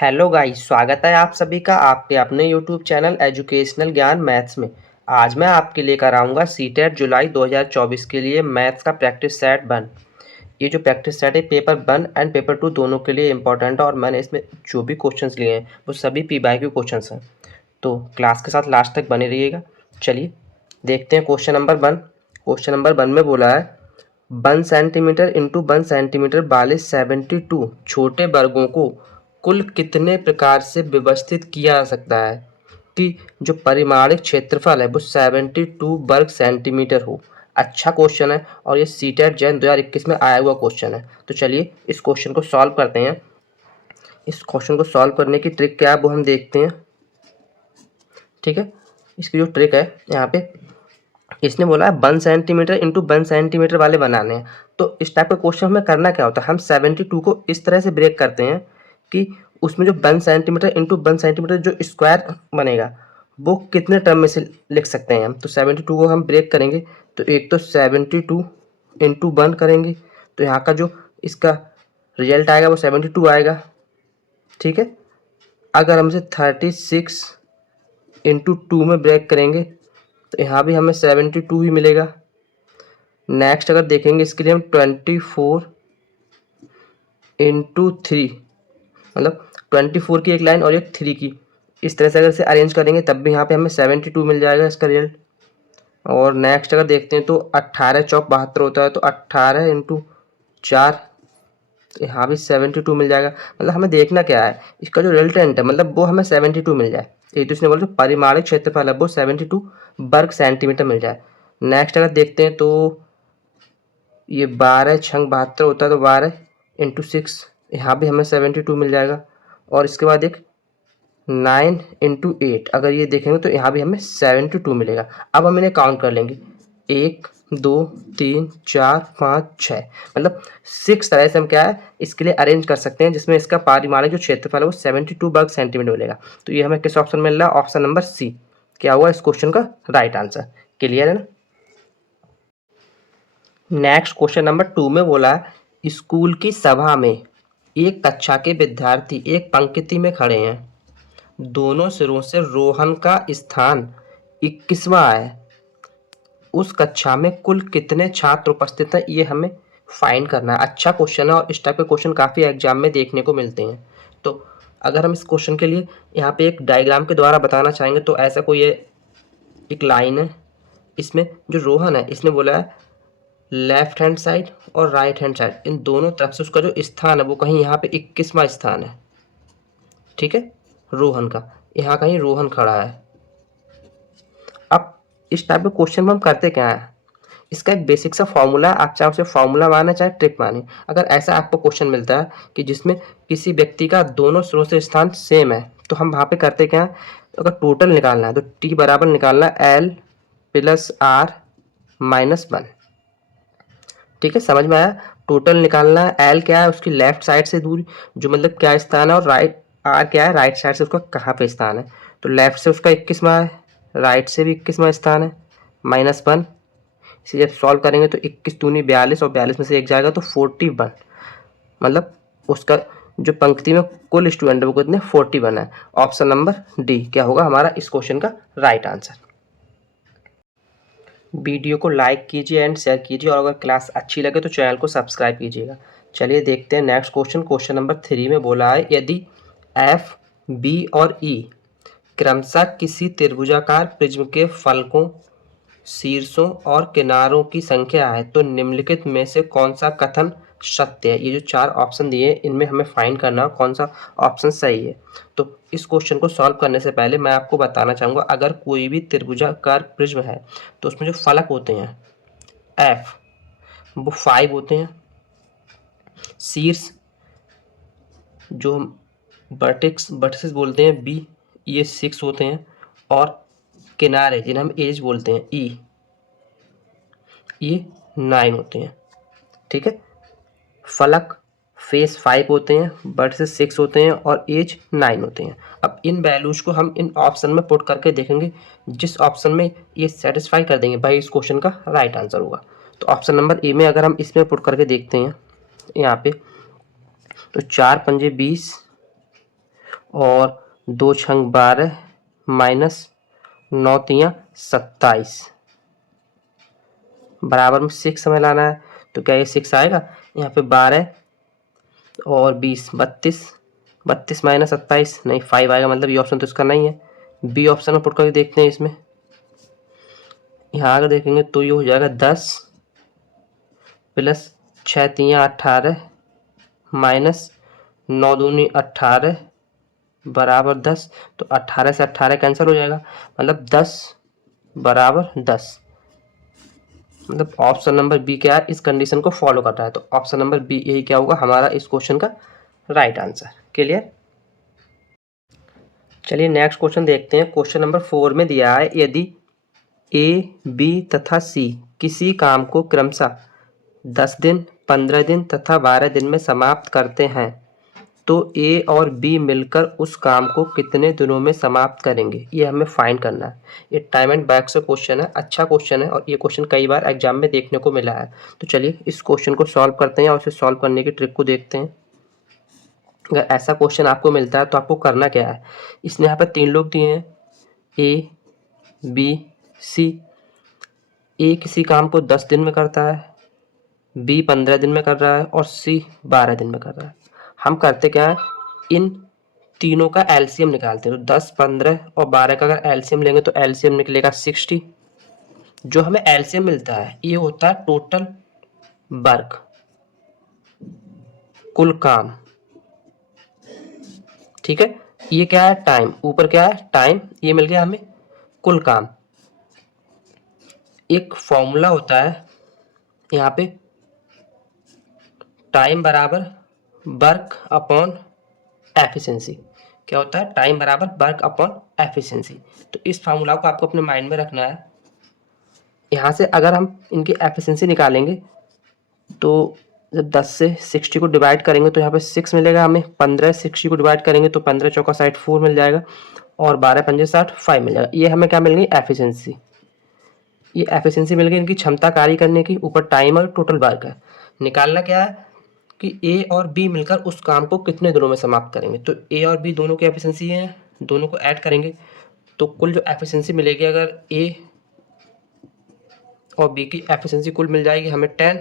Hello guys, स्वागत है आप सभी का आपके अपने यूट्यूब चैनल एजुकेशनल ज्ञान मैथ्स में। आज मैं आपके लेकर आऊँगा सीटेट जुलाई 2024 के लिए मैथ्स का प्रैक्टिस सेट 1। ये जो प्रैक्टिस सेट है पेपर 1 एंड पेपर 2 दोनों के लिए इंपॉर्टेंट है और मैंने इसमें जो भी क्वेश्चंस लिए हैं वो सभी PYQ क्वेश्चंस हैं। तो क्लास के साथ लास्ट तक बने रहिएगा। चलिए देखते हैं क्वेश्चन नंबर 1। क्वेश्चन नंबर 1 में बोला है 1 सेंटीमीटर इंटू 1 सेंटीमीटर वाले 72 छोटे वर्गों को कुल कितने प्रकार से व्यवस्थित किया जा सकता है कि जो परिमाणिक क्षेत्रफल है वो 72 वर्ग सेंटीमीटर हो। अच्छा क्वेश्चन है और ये सीटेट जैन 2021 में आया हुआ क्वेश्चन है। तो चलिए इस क्वेश्चन को सॉल्व करते हैं। इस क्वेश्चन को सॉल्व करने की ट्रिक क्या है वो हम देखते हैं। ठीक है, इसकी जो ट्रिक है यहाँ पे इसने बोला है 1 सेंटीमीटर इंटू 1 सेंटीमीटर वाले बनाने हैं। तो इस टाइप का क्वेश्चन हमें करना क्या होता है, हम 72 को इस तरह से ब्रेक करते हैं कि उसमें जो 1 सेंटीमीटर इंटू 1 सेंटीमीटर जो स्क्वायर बनेगा वो कितने टर्म में से लिख सकते हैं हम। तो 72 को हम ब्रेक करेंगे तो एक तो 72 इंटू 1 करेंगे तो यहाँ का जो इसका रिजल्ट आएगा वो 72 आएगा। ठीक है, अगर हमसे 36 इंटू 2 में ब्रेक करेंगे तो यहाँ भी हमें 72 ही मिलेगा। नेक्स्ट अगर देखेंगे इसके लिए हम 24 इंटू 3 मतलब 24 की एक लाइन और एक 3 की, इस तरह से अगर इसे अरेंज करेंगे तब भी यहाँ पे हमें 72 मिल जाएगा इसका रिजल्ट। और नेक्स्ट अगर देखते हैं तो 18 चौक 72 होता है तो 18 इंटू 4, यहाँ भी 72 मिल जाएगा। मतलब हमें देखना क्या है, इसका जो रिजल्टेंट है मतलब वो हमें 72 मिल जाए। ये तो इसने बोला जो परिमाणिक क्षेत्रफल है वो 72 वर्ग सेंटीमीटर मिल जाए। नेक्स्ट अगर देखते हैं तो ये 12 छंग 72 होता है तो 12 इंटू 6, यहाँ भी हमें 72 मिल जाएगा। और इसके बाद एक 9 इंटू 8 अगर ये देखेंगे तो यहाँ भी हमें 72 मिलेगा। अब हम इन्हें काउंट कर लेंगे 1 2 3 4 5 6, मतलब 6 तरह से हम क्या है इसके लिए अरेंज कर सकते हैं जिसमें इसका पारिमाणिक जो क्षेत्रफल है वो 72 वर्ग सेंटीमीटर मिलेगा। तो ये हमें किस ऑप्शन में मिल रहा है, ऑप्शन नंबर सी क्या हुआ इस क्वेश्चन का राइट आंसर। क्लियर है ना। नेक्स्ट क्वेश्चन नंबर 2 में बोला है स्कूल की सभा में एक कक्षा के विद्यार्थी एक पंक्ति में खड़े हैं, दोनों सिरों से रोहन का स्थान 21वां है। उस कक्षा में कुल कितने छात्र उपस्थित हैं ये हमें फाइंड करना है। अच्छा क्वेश्चन है और इस टाइप के क्वेश्चन काफ़ी एग्जाम में देखने को मिलते हैं। तो अगर हम इस क्वेश्चन के लिए यहाँ पे एक डायग्राम के द्वारा बताना चाहेंगे तो ऐसा कोई एक लाइन है, इसमें जो रोहन है इसने बोला है लेफ्ट हैंड साइड और राइट हैंड साइड इन दोनों तरफ से उसका जो स्थान है वो कहीं यहाँ पे 21वां स्थान है। ठीक है, रोहन का यहाँ कहीं रोहन खड़ा है। अब इस टाइप के क्वेश्चन में हम करते क्या है, इसका एक बेसिक सा फॉर्मूला है, आप चाहे उसे फॉर्मूला माने चाहे ट्रिक माने। अगर ऐसा आपको क्वेश्चन मिलता है कि जिसमें किसी व्यक्ति का दोनों सिरों से स्थान सेम है तो हम वहाँ पे करते क्या है, अगर टोटल निकालना है तो टी बराबर निकालना है एल प्लस आर माइनस 1। ठीक है, समझ में आया। टोटल निकालना है, एल क्या है उसकी लेफ्ट साइड से दूरी जो मतलब क्या स्थान है, और राइट आर क्या है राइट साइड से उसका कहाँ पे स्थान है। तो लेफ्ट से उसका 21वां है, राइट से भी 21वां स्थान है, माइनस 1। इसे जब सॉल्व करेंगे तो 21 दूनी 42 और 42 में से एक जाएगा तो 41, मतलब उसका जो पंक्ति में कुल स्टूडेंट है वो कितने 41 है। ऑप्शन नंबर डी क्या होगा हमारा इस क्वेश्चन का राइट आंसर। वीडियो को लाइक कीजिए एंड शेयर कीजिए और अगर क्लास अच्छी लगे तो चैनल को सब्सक्राइब कीजिएगा। चलिए देखते हैं नेक्स्ट क्वेश्चन। क्वेश्चन नंबर 3 में बोला है यदि एफ बी और ई क्रमशः किसी त्रिभुजाकार प्रिज्म के फलकों शीर्षों और किनारों की संख्या है तो निम्नलिखित में से कौन सा कथन सत्य है। ये जो 4 ऑप्शन दिए इनमें हमें फाइंड करना कौन सा ऑप्शन सही है। तो इस क्वेश्चन को सॉल्व करने से पहले मैं आपको बताना चाहूँगा अगर कोई भी त्रिभुजाकार प्रिज्म है तो उसमें जो फलक होते हैं एफ वो 5 होते हैं, शीर्ष जो हम वर्टिसेस बोलते हैं बी ये 6 होते हैं, और किनारे जिन्हें हम एज बोलते हैं ई ये 9 होते हैं। ठीक है, फलक फेस 5 होते हैं, वर्टिसेस 6 होते हैं और एज 9 होते हैं। अब इन वैल्यूज को हम इन ऑप्शन में पुट करके देखेंगे, जिस ऑप्शन में ये सेटिस्फाई कर देंगे भाई इस क्वेश्चन का राइट आंसर होगा। तो ऑप्शन नंबर ए में अगर हम इसमें पुट करके देखते हैं यहाँ पे तो 4 पंजे 20 और 2 छंग 12 माइनस 9 तियां 27 बराबर में 6 हमें लाना है। तो क्या ये 6 आएगा? यहाँ पे 12 और 20 32 32 माइनस 27 नहीं 5 आएगा, मतलब ये ऑप्शन तो इसका नहीं है। बी ऑप्शन में पुट करके देखते हैं। इसमें यहाँ अगर देखेंगे तो ये हो जाएगा 10 प्लस 6 तियां 18 माइनस 9 दूनी 18 बराबर 10। तो 18 से 18 कैंसिल हो जाएगा, मतलब 10 बराबर 10। मतलब ऑप्शन नंबर बी क्या है, इस कंडीशन को फॉलो कर रहा है। तो ऑप्शन नंबर बी यही क्या होगा हमारा इस क्वेश्चन का राइट आंसर। क्लियर? चलिए नेक्स्ट क्वेश्चन देखते हैं। क्वेश्चन नंबर 4 में दिया है, यदि ए, बी तथा सी किसी काम को क्रमशः 10 दिन, 15 दिन तथा 12 दिन में समाप्त करते हैं तो ए और बी मिलकर उस काम को कितने दिनों में समाप्त करेंगे, ये हमें फाइंड करना है। ये टाइम एंड बैक से क्वेश्चन है, अच्छा क्वेश्चन है और ये क्वेश्चन कई बार एग्जाम में देखने को मिला है। तो चलिए इस क्वेश्चन को सॉल्व करते हैं और इसे सॉल्व करने की ट्रिक को देखते हैं। अगर ऐसा क्वेश्चन आपको मिलता है तो आपको करना क्या है, इसने यहाँ पर 3 लोग दिए हैं, ए, बी, सी। ए किसी काम को 10 दिन में करता है, बी 15 दिन में कर रहा है और सी 12 दिन में कर रहा है। हम करते क्या है, इन तीनों का एलसीएम निकालते हैं। तो 10, 15 और 12 का अगर एलसीएम लेंगे तो एलसीएम निकलेगा 60। जो हमें एलसीएम मिलता है ये होता है टोटल वर्क, कुल काम। ठीक है, ये क्या है टाइम, ऊपर क्या है टाइम, ये मिल गया हमें कुल काम। एक फॉर्मूला होता है यहाँ पे, टाइम बराबर वर्क अपॉन एफिशिएंसी। क्या होता है, टाइम बराबर वर्क अपॉन एफिशिएंसी। तो इस फार्मूला को आपको अपने माइंड में रखना है। यहाँ से अगर हम इनकी एफिशिएंसी निकालेंगे तो जब 10 से 60 को डिवाइड करेंगे तो यहाँ पे 6 मिलेगा हमें, 15 60 को डिवाइड करेंगे तो 15 चौका 60 4 मिल जाएगा और 12 पंजे 60 5 मिल जाएगा। ये हमें क्या मिल गई एफिशिएंसी। ये एफिशिएंसी मिल गई इनकी क्षमता कार्य करने की, ऊपर टाइम और टोटल वर्क है। निकालना क्या है कि ए और बी मिलकर उस काम को कितने दिनों में समाप्त करेंगे। तो ए और बी दोनों की एफिशिएंसी है, दोनों को ऐड करेंगे तो कुल जो एफिशिएंसी मिलेगी, अगर ए और बी की एफिशिएंसी कुल मिल जाएगी हमें 10,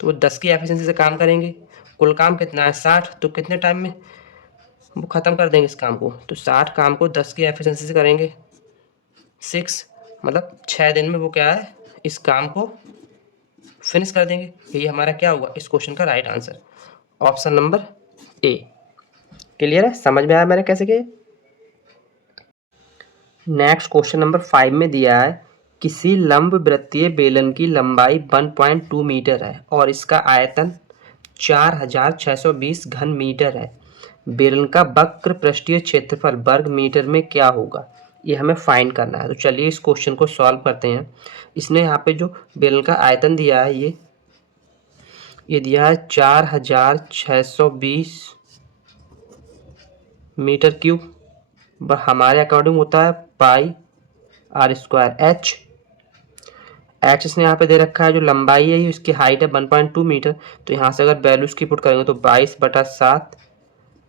तो वो 10 की एफिशिएंसी से काम करेंगे। कुल काम कितना है 60, तो कितने टाइम में वो ख़त्म कर देंगे इस काम को। तो 60 काम को 10 की एफिशिएंसी से करेंगे 6, मतलब 6 दिन में वो क्या है इस काम को फिनिश कर देंगे। यही हमारा क्या हुआ इस क्वेश्चन का right answer, option number A. Clear है, समझ में आया मैंने कैसे किया। नेक्स्ट क्वेश्चन नंबर 5 में दिया है, किसी लंब वृत्तीय बेलन की लंबाई 1.2 मीटर है और इसका आयतन 4620 घन मीटर है। बेलन का वक्र पृष्ठीय क्षेत्रफल वर्ग मीटर में क्या होगा, ये हमें फाइंड करना है। तो चलिए इस क्वेश्चन को सॉल्व करते हैं। इसने यहाँ पे जो बेलन का आयतन दिया है ये दिया है 4620 मीटर क्यूब, हमारे अकॉर्डिंग होता है पाई आर स्क्वायर एच। एच इसने यहाँ पे दे रखा है, जो लंबाई है इसकी हाइट है 1.2 मीटर। तो यहाँ से अगर वैल्यूज की पुट करेंगे तो 22/7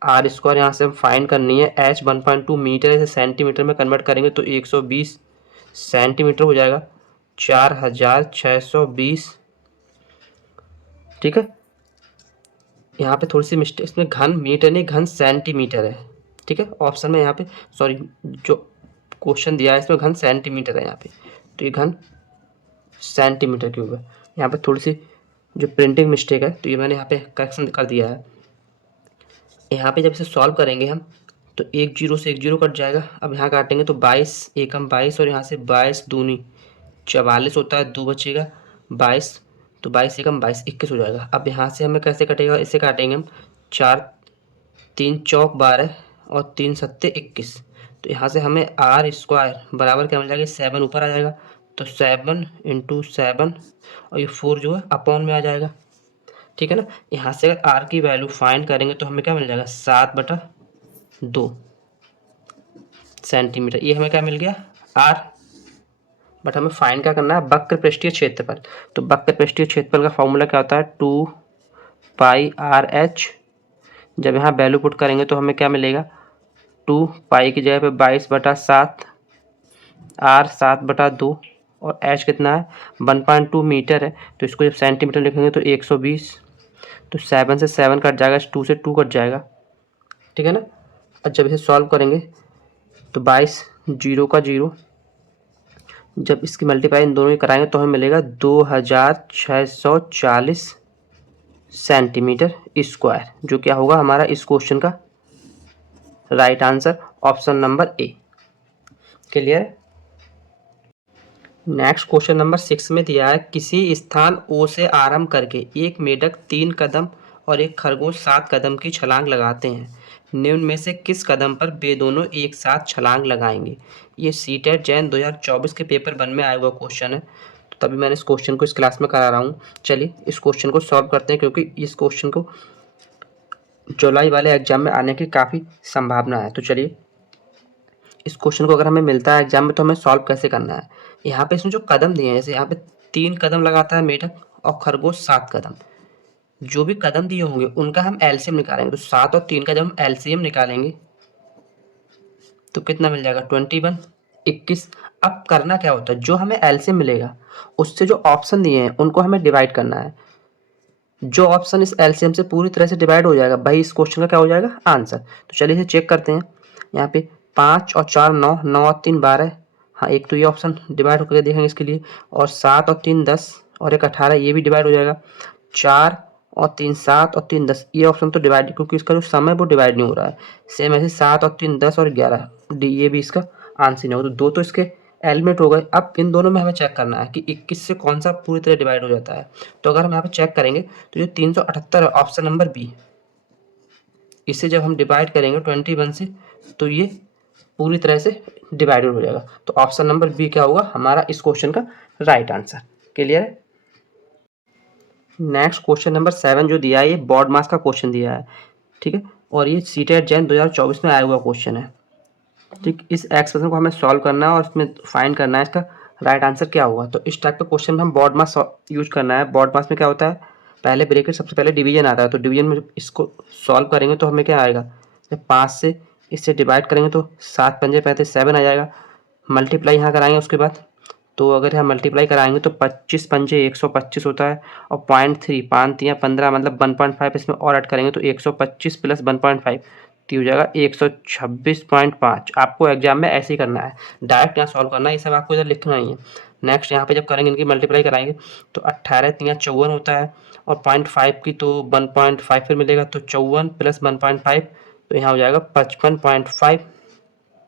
आर स्क्वायर यहाँ से हम फाइंड करनी है। एच 1.2 मीटर इसे सेंटीमीटर में कन्वर्ट करेंगे तो 120 सेंटीमीटर हो जाएगा, 4620। ठीक है, यहाँ पे थोड़ी सी मिस्टेक, इसमें घन मीटर नहीं घन सेंटीमीटर है। ठीक है, ऑप्शन में यहाँ पे सॉरी जो क्वेश्चन दिया है इसमें घन सेंटीमीटर है यहाँ पे, तो ये घन सेंटीमीटर क्यूब है। यहाँ पे थोड़ी सी जो प्रिंटिंग मिस्टेक है तो ये मैंने यहाँ पे करेक्शन कर दिया है। यहाँ पे जब इसे सॉल्व करेंगे हम तो 1 0 से 1 0 कट जाएगा। अब यहाँ काटेंगे तो 22 एकम 22 और यहाँ से 22 दूनी 44 होता है, 2 बचेगा 22, तो 22 एकम 22 21 हो जाएगा। अब यहाँ से हमें कैसे कटेगा, इसे काटेंगे हम 4 3 चौक 12 और 3 सत्ते 21। तो यहाँ से हमें आर स्क्वायर बराबर क्या मिल जाएगा, 7 ऊपर आ जाएगा तो 7 × 7 और ये 4 जो है अपॉन में आ जाएगा। ठीक है ना, यहाँ से अगर आर की वैल्यू फाइंड करेंगे तो हमें क्या मिल जाएगा 7/2 सेंटीमीटर। ये हमें क्या मिल गया आर, बट हमें फाइंड क्या करना है वक्र पृष्ठीय क्षेत्रफल। तो वक्र पृष्ठीय क्षेत्रफल का फॉर्मूला क्या होता है 2 पाई आर एच। जब यहाँ वैल्यू पुट करेंगे तो हमें क्या मिलेगा 2, पाई की जगह पे 22/7, r 7/2 और h कितना है 1.2 मीटर है, तो इसको जब सेंटीमीटर लिखेंगे तो 120, तो 7 से 7 कट जाएगा, 2 से 2 कट जाएगा, ठीक है ना। और जब इसे सॉल्व करेंगे तो 22 0 का 0, जब इसकी मल्टीप्लाई इन दोनों की कराएंगे तो हमें मिलेगा 2640 सेंटीमीटर स्क्वायर, जो क्या होगा हमारा इस क्वेश्चन का right answer, option number A. Clear. Next question number 6 में दिया है किसी स्थान O से आरंभ करके एक मेढक 3 कदम और एक खरगोश 7 कदम की छलांग लगाते हैं, निम्न में से किस कदम पर वे दोनों एक साथ छलांग लगाएंगे। ये सीटेट जैन 2024 के पेपर 1 में आया हुआ क्वेश्चन है, तो तभी मैंने इस क्वेश्चन को इस क्लास में करा रहा हूँ। चलिए इस क्वेश्चन को सॉल्व करते हैं, क्योंकि इस क्वेश्चन को जुलाई वाले एग्जाम में आने की काफ़ी संभावना है। तो चलिए इस क्वेश्चन को अगर हमें मिलता है एग्जाम में तो हमें सॉल्व कैसे करना है। यहाँ पे इसमें जो कदम दिए हैं, जैसे यहाँ पे 3 कदम लगाता है मेढक और खरगोश 7 कदम, जो भी कदम दिए होंगे उनका हम एलसीएम निकालेंगे। तो 7 और 3 का जब हम एलसीएम निकालेंगे तो कितना मिल जाएगा 21, 21। अब करना क्या होता है, जो हमें एलसीएम मिलेगा उससे जो ऑप्शन दिए हैं उनको हमें डिवाइड करना है। जो ऑप्शन इस एलसीएम से पूरी तरह से डिवाइड हो जाएगा भाई, इस क्वेश्चन का क्या हो जाएगा आंसर। तो चलिए इसे चेक करते हैं। यहाँ पे 5 और 4 9, 9 और 3 12, हाँ एक तो ये ऑप्शन डिवाइड होकर देखेंगे इसके लिए, और 7 और 3 10 और एक 18, ये भी डिवाइड हो जाएगा। 4 और 3 7 और 3 10, ये ऑप्शन तो डिवाइड, क्योंकि इसका जो समय वो डिवाइड नहीं हो रहा है। सेम ऐसे 7 और 3 10 और 11 डी, ये भी इसका आंसर नहीं होगा। तो 2 तो इसके एलिमेंट हो गए। अब इन दोनों में हमें चेक करना है कि 21 से कौन सा पूरी तरह डिवाइड हो जाता है। तो अगर हम यहाँ पे चेक करेंगे तो जो 378 है ऑप्शन नंबर बी, इसे जब हम डिवाइड करेंगे 21 से तो ये पूरी तरह से डिवाइडेड हो जाएगा। तो ऑप्शन नंबर बी क्या होगा हमारा इस क्वेश्चन का राइट आंसर। क्लियर है। नेक्स्ट क्वेश्चन नंबर 7 जो दिया है ये बॉड मास का क्वेश्चन दिया है, ठीक है, और ये सीटेट जैन 2024 में आया हुआ क्वेश्चन है। ठीक, इस एक्सप्रेशन को हमें सॉल्व करना है और इसमें फाइंड करना है इसका राइट आंसर क्या होगा। तो इस टाइप के क्वेश्चन में हम बॉड मास यूज करना है। बॉड मास में क्या होता है, पहले ब्रैकेट सबसे पहले डिवीजन आता है, तो डिवीजन में इसको सॉल्व करेंगे तो हमें क्या आएगा, 5 से इससे डिवाइड करेंगे तो 7 पंजे 35 7 आ जाएगा। मल्टीप्लाई यहाँ कराएंगे उसके बाद, तो अगर यहाँ मल्टीप्लाई कराएंगे तो 25 पंजे 125 होता है, और 0.3 5 3 15 मतलब 1.5 इसमें और ऐड करेंगे तो 125 प्लस 1.5 तो हो जाएगा 126.5। आपको एग्जाम में ऐसे ही करना है, डायरेक्ट यहाँ सॉल्व करना है, ये सब आपको इधर लिखना ही है। नेक्स्ट यहाँ पे जब करेंगे इनकी मल्टीप्लाई कराएंगे तो 18 3 54 होता है, और 0.5 की तो 1.5 फिर मिलेगा, तो 54 प्लस 1.5 तो यहाँ हो जाएगा 55.5।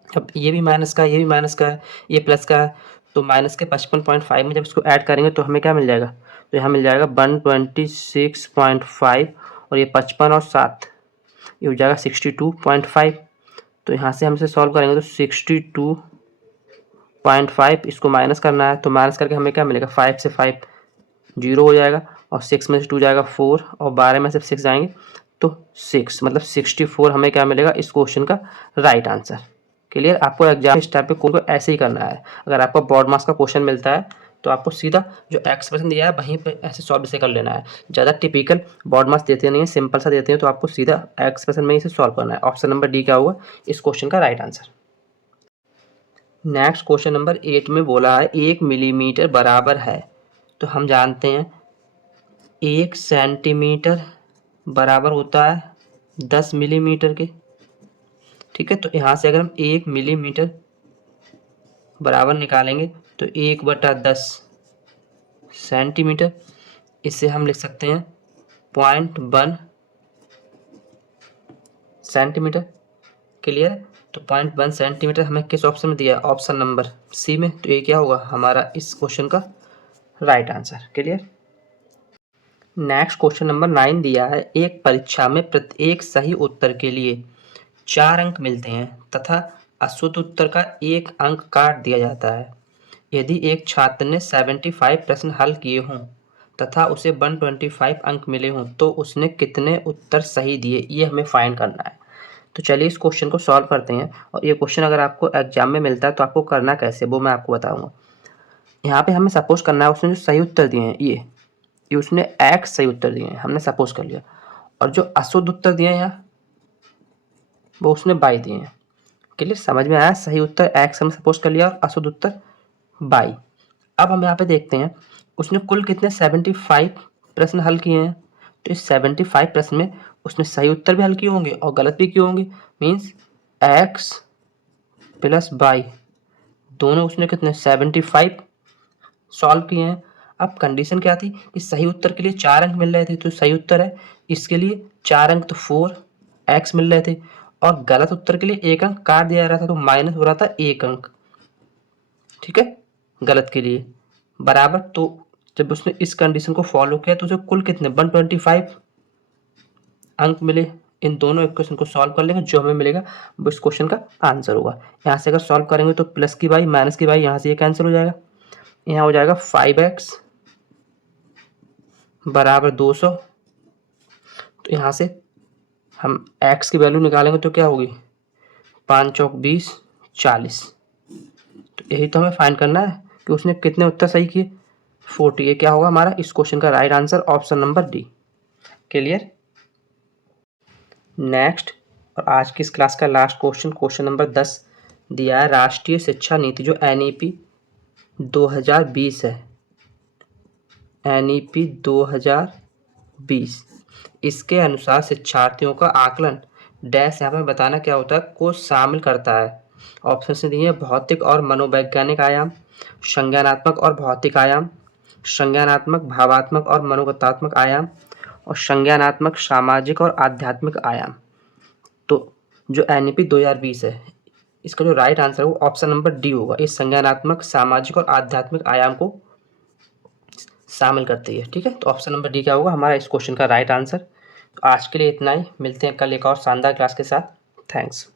अब ये भी माइनस का है, ये भी माइनस का है, ये प्लस का है, तो माइनस के 55.5 में जब इसको ऐड करेंगे तो हमें क्या मिल जाएगा, तो यहाँ मिल जाएगा 126.5, और ये 55 और 7 ये हो जाएगा 62.5। तो यहाँ से हम इसे सॉल्व करेंगे तो 62.5 इसको माइनस करना है, तो माइनस करके हमें क्या मिलेगा, 5 से 5 0 हो जाएगा, और 6 में से 2 जाएगा 4, और 12 में से 6 जाएंगे तो 6 मतलब 64 हमें क्या मिलेगा इस क्वेश्चन का राइट आंसर। क्लियर। आपको एग्जाम इस टाइप के क्वेश्चन को ऐसे ही करना है। अगर आपको बॉड मास का क्वेश्चन मिलता है तो आपको सीधा जो एक्सप्रेशन दिया है वहीं पे ऐसे सॉल्व से कर लेना है। ज़्यादा टिपिकल बॉड मास देते नहीं है, सिंपल सा देते हैं, तो आपको सीधा एक्सप्रेशन में इसे सॉल्व करना है। ऑप्शन नंबर डी क्या होगा इस क्वेश्चन का right answer. Next question number 8 में बोला है 1 मिलीमीटर बराबर है, तो हम जानते हैं 1 सेंटीमीटर बराबर होता है 10 मिलीमीटर के, ठीक है। तो यहाँ से अगर हम 1 मिलीमीटर बराबर निकालेंगे तो 1/10 सेंटीमीटर, इससे हम लिख सकते हैं 0.1 सेंटीमीटर। क्लियर। तो 0.1 सेंटीमीटर हमें किस ऑप्शन में दिया है, ऑप्शन नंबर सी में, तो ये क्या होगा हमारा इस क्वेश्चन का right answer. Clear. Next question number 9 दिया है एक परीक्षा में प्रत्येक सही उत्तर के लिए 4 अंक मिलते हैं तथा अशुद्ध उत्तर का 1 अंक काट दिया जाता है। यदि एक छात्र ने 75 प्रश्न हल किए हों तथा उसे 125 अंक मिले हों तो उसने कितने उत्तर सही दिए, ये हमें फाइंड करना है। तो चलिए इस क्वेश्चन को सॉल्व करते हैं, और ये क्वेश्चन अगर आपको एग्जाम में मिलता है तो आपको करना कैसे वो मैं आपको बताऊंगा। यहाँ पे हमें सपोज करना है उसने जो सही उत्तर दिए हैं ये उसने x सही उत्तर दिए हैं, हमने सपोज कर लिया, और जो अशुद्ध उत्तर दिए हैं यहाँ वो उसने y दिए हैं। क्लियर, समझ में आया। सही उत्तर एक्स हमने सपोज कर लिया और अशुद्ध उत्तर बाई। अब हम यहाँ पे देखते हैं उसने कुल कितने 75 प्रश्न हल किए हैं। तो इस 75 प्रश्न में उसने सही उत्तर भी हल किए होंगे और गलत भी किए होंगे। मीन्स एक्स प्लस बाई दोनों उसने कितने 75 सॉल्व किए हैं। अब कंडीशन क्या थी कि सही उत्तर के लिए 4 अंक मिल रहे थे, तो सही उत्तर है इसके लिए 4 अंक तो 4x मिल रहे थे, और गलत उत्तर के लिए 1 अंक काट दिया जा रहा था, तो माइनस हो रहा था 1 अंक। ठीक है, गलत के लिए बराबर। तो जब उसने इस कंडीशन को फॉलो किया तो उसे कुल कितने 125 अंक मिले। इन दोनों इक्वेशन को सॉल्व कर लेंगे, जो हमें मिलेगा वो इस क्वेश्चन का आंसर होगा। यहाँ से अगर सॉल्व करेंगे तो प्लस की बाई माइनस की बाई यहाँ से ये कैंसिल हो जाएगा, यहाँ हो जाएगा 5x बराबर 200। तो यहाँ से हम x की वैल्यू निकालेंगे तो क्या होगी 5 चौक 20 40। तो यही तो हमें फाइंड करना है कि उसने कितने उत्तर सही किए 40। ये क्या होगा हमारा इस क्वेश्चन का right answer option number D. Clear. Next और आज की इस क्लास का लास्ट क्वेश्चन, क्वेश्चन नंबर 10 दिया है। राष्ट्रीय शिक्षा नीति जो NEP 2020 है, NEP 2020, इसके अनुसार शिक्षार्थियों का आकलन डैश यहाँ पे बताना क्या होता है को शामिल करता है। ऑप्शन से दिए भौतिक और मनोवैज्ञानिक आयाम, संज्ञानात्मक और भौतिक आयाम, संज्ञानात्मक भावात्मक और मनोगतात्मक आयाम, और संज्ञानात्मक सामाजिक और आध्यात्मिक आयाम। तो जो NEP 2020 है इसका जो राइट आंसर है वो ऑप्शन नंबर डी होगा। इस संज्ञानात्मक सामाजिक और आध्यात्मिक आयाम को शामिल करती है। ठीक है, तो ऑप्शन नंबर डी क्या होगा हमारा इस क्वेश्चन का राइट आंसर। तो आज के लिए इतना ही, मिलते हैं कल एक और शानदार क्लास के साथ। थैंक्स।